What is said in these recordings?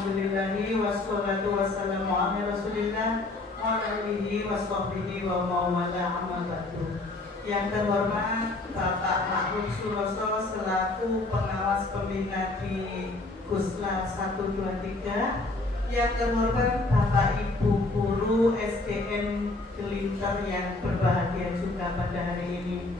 Alhamdulillahi wassalatu wassalamu ala Rasulillah wa alihi washabbihi wa mawala amma ba'du. Yang terhormat Bapak Ma'ruf Suroso selaku pengawas pembina di Guslar 123. Yang terhormat Bapak Ibu Guru SDN Gelinter yang berbahagia juga pada hari ini.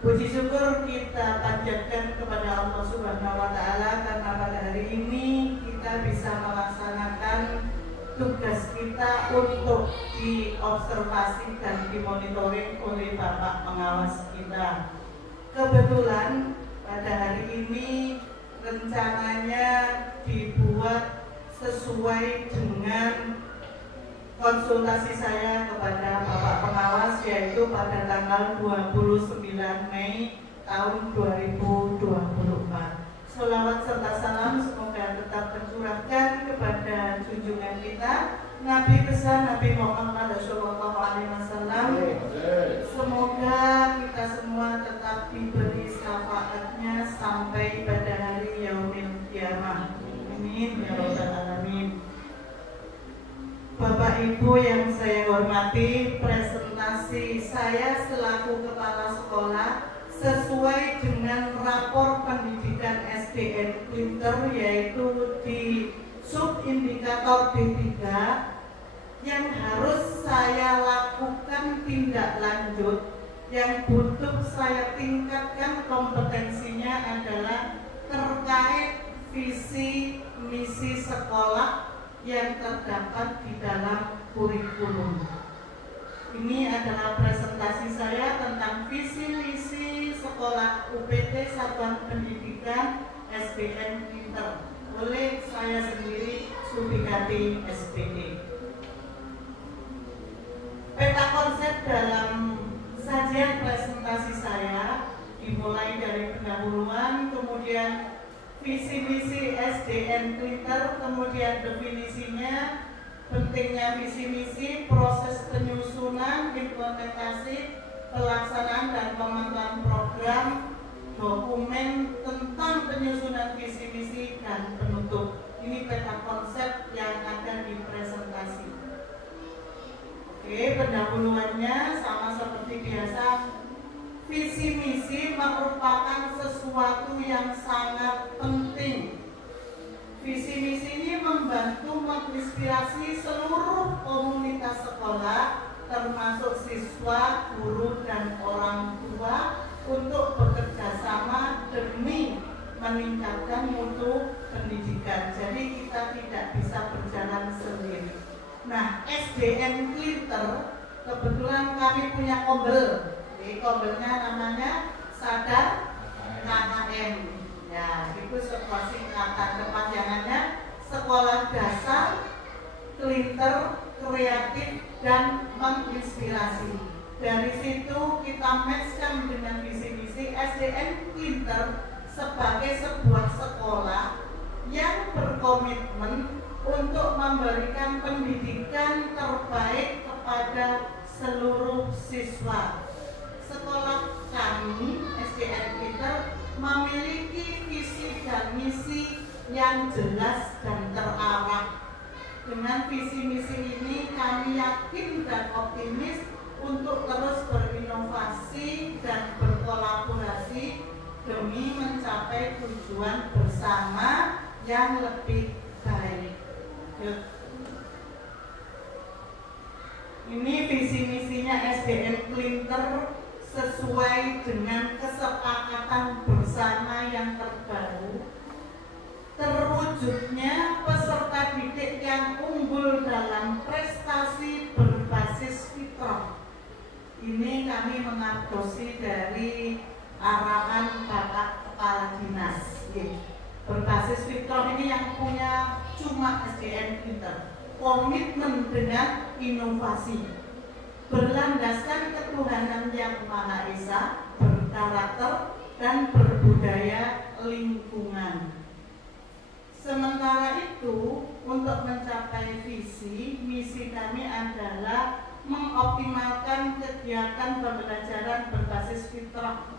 Puji syukur kita panjatkan kepada Allah Subhanahu wa Ta'ala karena pada hari ini kita bisa melaksanakan tugas kita untuk diobservasi dan dimonitoring oleh Bapak pengawas kita. Kebetulan pada hari ini rencananya dibuat sesuai dengan konsultasi saya kepada Bapak pengawas, yaitu pada tanggal 29 Mei tahun 2024. Sholawat serta salam semoga tetap tercurahkan kepada junjungan kita Nabi besar Nabi Muhammad Shallallahu Alaihi Wasallam. Semoga kita semua tetap diberi syafaatnya sampai pada hari yaumil qiyamah. Amin ya rabbal alamin. Bapak Ibu yang saya hormati, presentasi saya selaku kepala sekolah sesuai dengan rapor pendidikan SDN Gelinter, yaitu di subindikator D3 yang harus saya lakukan tindak lanjut, yang butuh saya tingkatkan kompetensinya adalah terkait visi misi sekolah yang terdapat di dalam kurikulum. Ini adalah presentasi saya tentang visi misi sekolah UPT Satuan Pendidikan SDN Gelinter oleh saya sendiri, Subikati SPD. Peta konsep dalam sajian presentasi saya dimulai dari pendahuluan, kemudian visi misi SDN Gelinter, kemudian definisinya, pentingnya visi misi, proses penyusunan, implementasi, pelaksanaan dan pemantauan program, dokumen tentang penyusunan visi misi dan penutup. Ini peta konsep yang ada di presentasi. Oke, pendahuluannya sama seperti biasa. Visi misi merupakan sesuatu yang sangat penting. Visi misi ini membantu menginspirasi seluruh komunitas sekolah, termasuk siswa, guru, dan orang tua untuk bekerja sama demi meningkatkan mutu pendidikan. Jadi kita tidak bisa berjalan sendiri. Nah, SDN Gelinter kebetulan kami punya kombel. Kombelnya namanya Sadar KKM. Ya, itu sebuah singkatan, kepanjangannya Sekolah Dasar Gelinter Kreatif dan Menginspirasi. Dari situ kita matchkan dengan visi misi SDN Gelinter sebagai sebuah sekolah yang berkomitmen untuk memberikan pendidikan terbaik kepada seluruh siswa. Sekolah kami SDN Gelinter memiliki visi dan misi yang jelas dan terarah. Dengan visi misi ini kami yakin dan optimis untuk terus berinovasi dan berkolaborasi demi mencapai tujuan bersama yang lebih baik. Ini visi misinya SDN Gelinter sesuai dengan kesepakatan bersama yang terbaru, terwujudnya peserta didik yang unggul dalam prestasi berbasis fitrah. Ini kami mengadopsi dari arahan Bapak Kepala Dinas. Berbasis fitrah ini yang punya cuma SDN Gelinter. Komitmen dengan inovasi, berlandaskan ketuhanan yang Maha Esa, berkarakter dan berbudaya lingkungan. Sementara itu, untuk mencapai visi misi kami adalah mengoptimalkan kegiatan pembelajaran berbasis fitrah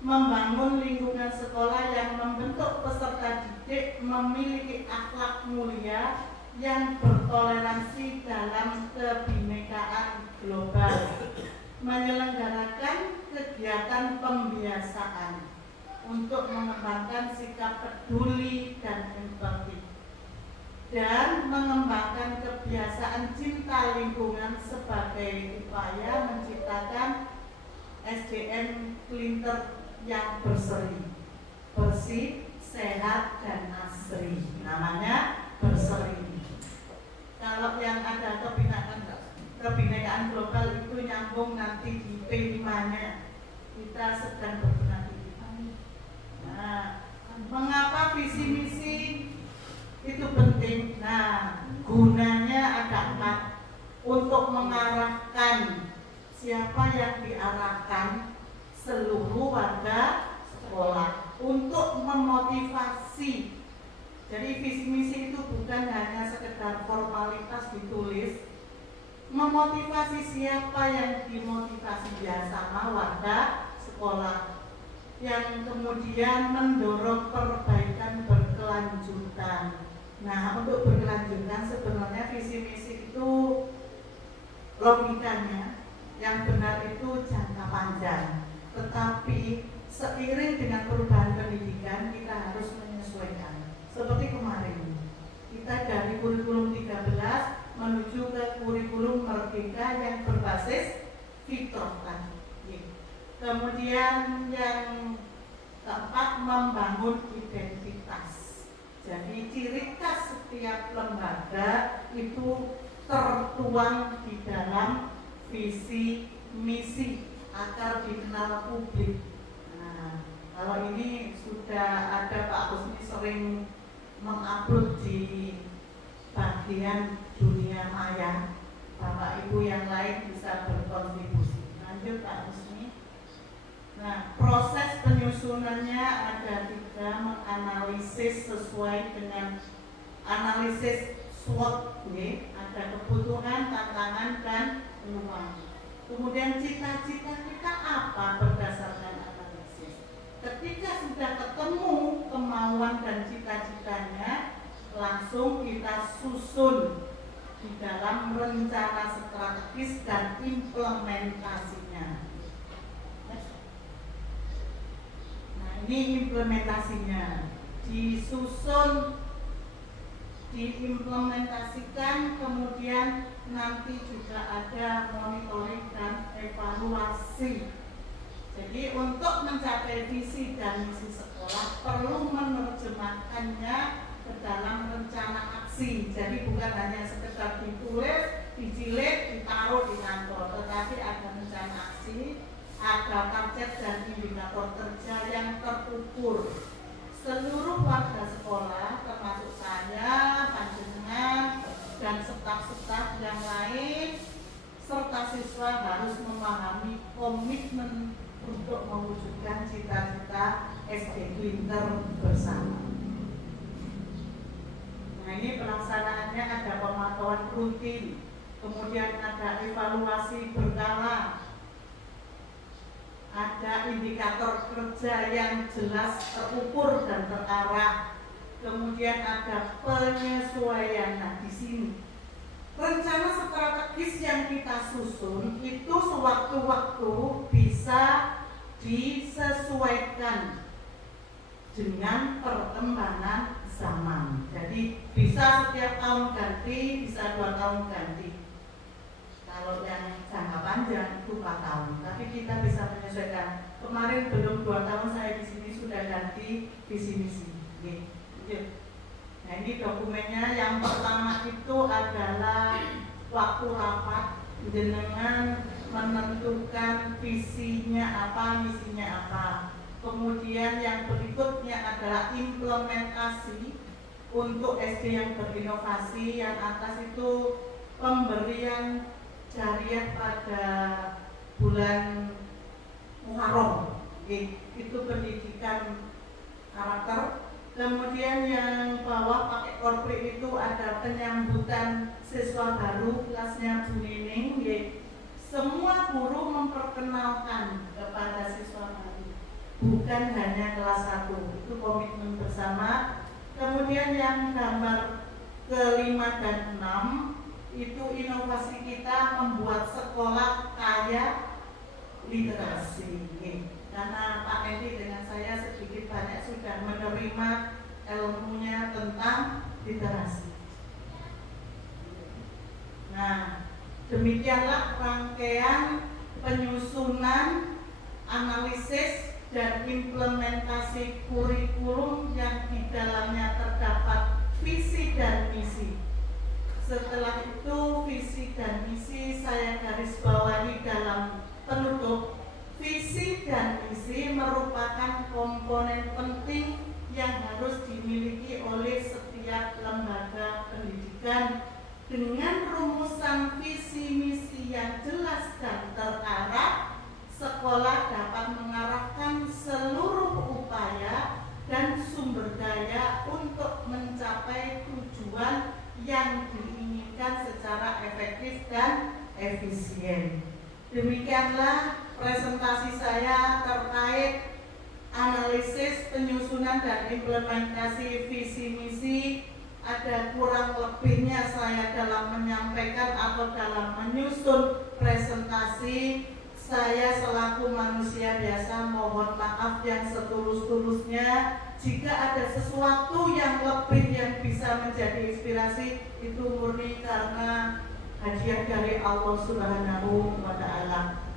membangun lingkungan sekolah yang membentuk peserta didik memiliki akhlak mulia yang bertoleransi dalam kebinekaan global, menyelenggarakan kegiatan pembiasaan untuk mengembangkan sikap peduli dan empati, dan mengembangkan kebiasaan cinta lingkungan sebagai upaya menciptakan SDM Klinter yang berseri, bersih, sehat, dan asri. Namanya berseri. Kalau yang ada kebinekaan global itu nyambung nanti di P5-nya. Kita sedang berbenah diri. Nah, mengapa visi misi itu penting? Nah, gunanya ada 4. Untuk mengarahkan, siapa yang diarahkan? Seluruh warga sekolah. Untuk memotivasi. Jadi visi misi itu bukan hanya sekedar formalitas ditulis. Memotivasi, siapa yang dimotivasi? Ya sama warga sekolah, yang kemudian mendorong perbaikan berkelanjutan. Nah, untuk berkelanjutan sebenarnya visi misi itu logikanya yang benar itu jangka panjang. Tetapi seiring dengan perubahan pendidikan kita harus menyesuaikan. Seperti kemarin kita dari kurikulum 13 menuju ke kurikulum merdeka yang berbasis fitrah tadi. Kemudian yang keempat, membangun identitas. Jadi ciri khas setiap lembaga itu tertuang di dalam visi misi agar dikenal publik. Nah, kalau ini sudah ada Pak Husni sering mengupload di bagian dunia maya. Bapak Ibu yang lain bisa berkontribusi. Lanjut Pak Husni. Nah, proses penyusunannya ada 3, menganalisis sesuai dengan analisis SWOT, ada kebutuhan, tantangan, dan peluang. Kemudian cita-cita kita apa berdasarkan analisis. Ketika sudah ketemu kemauan dan cita-citanya, langsung kita susun di dalam rencana strategis dan implementasinya. Nah, ini implementasinya disusun, diimplementasikan, kemudian nanti juga ada monitoring dan evaluasi. Jadi untuk mencapai visi dan misi sekolah perlu menerjemahkannya ke dalam rencana aksi. Jadi bukan hanya sekedar ditulis, dijilid, ditaruh di kantor, tetapi ada rencana aksi, ada target dan indikator kerja yang terukur. Seluruh warga sekolah, termasuk saya, panjenengan, dan staf-staf yang lain, serta siswa harus memahami komitmen untuk mewujudkan cita-cita SD Klinter bersama. Nah, ini pelaksanaannya ada pemantauan rutin, kemudian ada evaluasi berkala, ada indikator kerja yang jelas, terukur dan terarah, kemudian ada penyesuaian. Nah, di sini rencana strategis yang kita susun itu sewaktu-waktu bisa disesuaikan dengan perkembangan zaman. Jadi bisa setiap tahun ganti, bisa 2 tahun ganti. Kalau yang jangka panjang itu 4 tahun, tapi kita bisa menyesuaikan. Kemarin belum 2 tahun saya di sini sudah ganti visi misi. Nah, ini dokumennya. Yang pertama itu adalah waktu rapat dengan menentukan visinya apa, misinya apa. Kemudian yang berikutnya adalah implementasi untuk SD yang berinovasi. Yang atas itu pemberian jariah pada bulan Muharram, itu pendidikan karakter. Kemudian yang bawah pakai korpri itu ada penyambutan siswa baru kelasnya Bu Nining. Semua guru memperkenalkan kepada siswa baru. bukan hanya kelas 1. Itu komitmen bersama. Kemudian yang gambar ke-5 dan 6 itu inovasi kita membuat sekolah kaya literasi. Karena Pak Edi dengan saya sedikit banyak sudah menerima ilmunya tentang literasi. Nah, demikianlah rangkaian penyusunan, analisis, dan implementasi kurikulum yang di dalamnya terdapat visi dan misi. Setelah itu visi dan misi saya garis bawahi dalam penutup. Visi dan misi merupakan komponen penting yang harus dimiliki oleh setiap lembaga pendidikan. Dengan rumusan visi misi yang jelas dan terarah, sekolah dapat mengarahkan seluruh upaya dan sumber daya untuk mencapai tujuan yang diinginkan secara efektif dan efisien. Demikianlah presentasi saya terkait analisis, penyusunan, dan implementasi visi misi. Ada kurang lebihnya saya dalam menyampaikan atau dalam menyusun presentasi. Saya selaku manusia biasa mohon maaf yang setulus-tulusnya. Jika ada sesuatu yang lebih yang bisa menjadi inspirasi, itu murni karena hadiah dari Allah Subhanahu wa Ta'ala.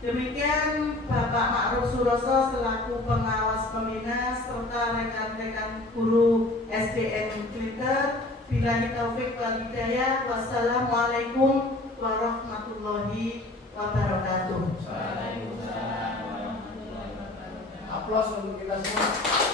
Demikian Bapak Ma'ruf Suroso selaku pengawas pembina serta rekan-rekan guru SDN Glitter. Billahi taufik wal hidayah. Wassalamualaikum warahmatullahi wabarakatuh. Waalaikumsalam warahmatullahi wabarakatuh. Aplaus untuk kita semua.